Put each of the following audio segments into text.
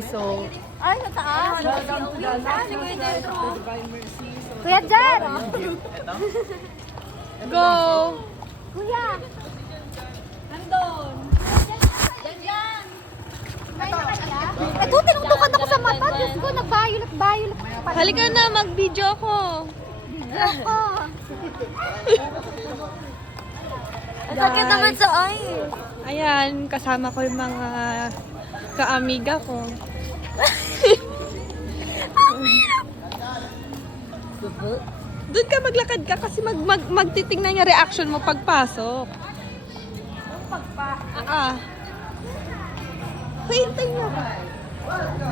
So, Ay, sa taas. Kuya Jan! go! Kuya! Nandun! Yan! May na kaya? Ito, tinutukan ako sa mata. Diyos ko, nag-violet. Halika na, mag-video ako. Ako. Ang sakit naman sa ay. Ayan, kasama ko yung mga kaamiga ko. Doon ka maglakad ka kasi magtitingnan yung reaction mo pagpasok. Hintay mo ba?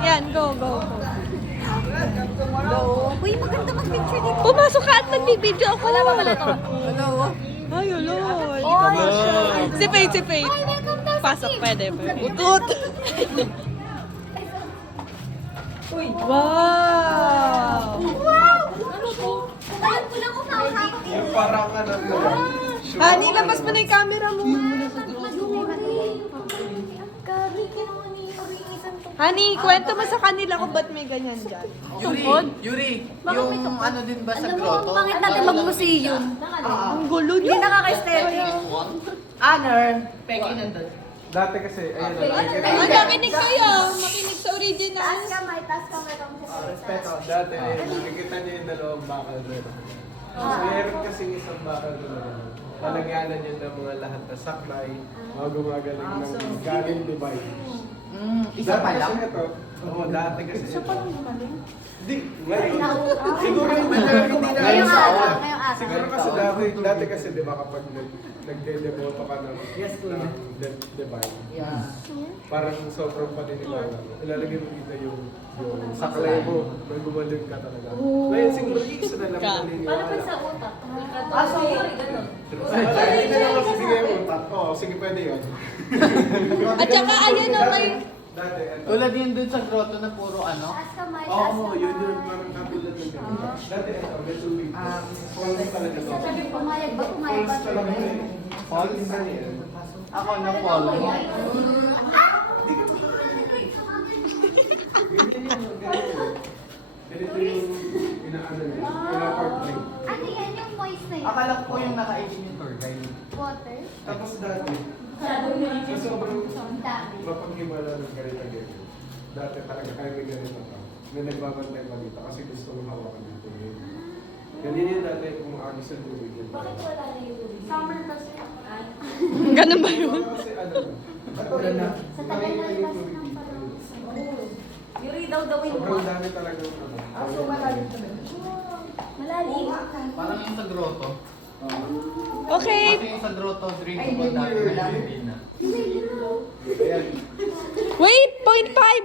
Yan, go. Uy, maganda mag-picture dito. Pumasok ka at nagbibideo ako. Wala pa pala to. Ay, ulo. Si Faith. Ay, welcome daw sa Pasok, team. pwede. Utot! Wow! Wow! Ano po? Alam ko lang kung nakakakot. Yung parang ano lang. Hani, labas mo na yung camera mo. Hani, kwento mo sa kanila kung ba't may ganyan dyan. Yuri, yung ano din ba sa Alam mo, grotto? pangit natin mag-museum. Ang gulo Hindi niya. nakaka-aesthetic. Honor! Peki nandun. Dati kasi, ayun lang. Makinig kayo. Makinig sa original. Taas kamay kami sa Respeto. Dati, nakikita niyo yung dalawang bakal doon. Meron kasing isang bakal doon. Palagyanan yun ng mga lahat na saklay, mga gumagaling ng galing Dubai. Isa pa lang? Dati kasi ito, dati kasi ito. Isa pa lang gumaling? Hindi, ngayon. Siguro hindi na Ngayong araw, ngayong araw. Siguro kasi dati kasi di ba kapag nagde-devoto ka ng divine, parang sobrang paniniwala mo. Ilalagay mo dito yung saklay mo, may gumaling ka talaga. Ngayon siguro isa na lang paniniwala. Paano sa utak? So, yun, gano'n. Hindi na lang magbibigay yung utak. Oo, sige pwede yun. At saka, ayan o, may... Dati, ito. Tulad yun dun sa grotto na puro ano? Taas kamay, Oo, taas kamay. yun, parang katulad ng ganun. Dati, ito, may tubig. Falls talaga to. Pumayag ba? Falls talaga yun. Falls? Minsan yan. Ako na follow. Ganito yung inaano niya, pinapartly. Ano yan yung moist na yun? Akala ko yung naka-18 yung tour guide. Water? Tapos dati, sa sobrang Dami. mapaghimala ng ganito. Dati talaga kaya may ganito ka. Na nagbabantay pa dito kasi gusto mong hawakan ng tubig. Ganyan yun dati kung agos sa tubig yun. Summer kasi. Ganun ba yun? Kasi ano, wala na. Sa tagal na Yung kasi tubig ng dito. parang. Yuri daw daw yung Sobrang dami talaga ng ano. Malalim. Parang yung sa grotto. Okay. Kasi yung sa grotto, drinkable dati, malalim din na. Ayan. Wait, 0.5.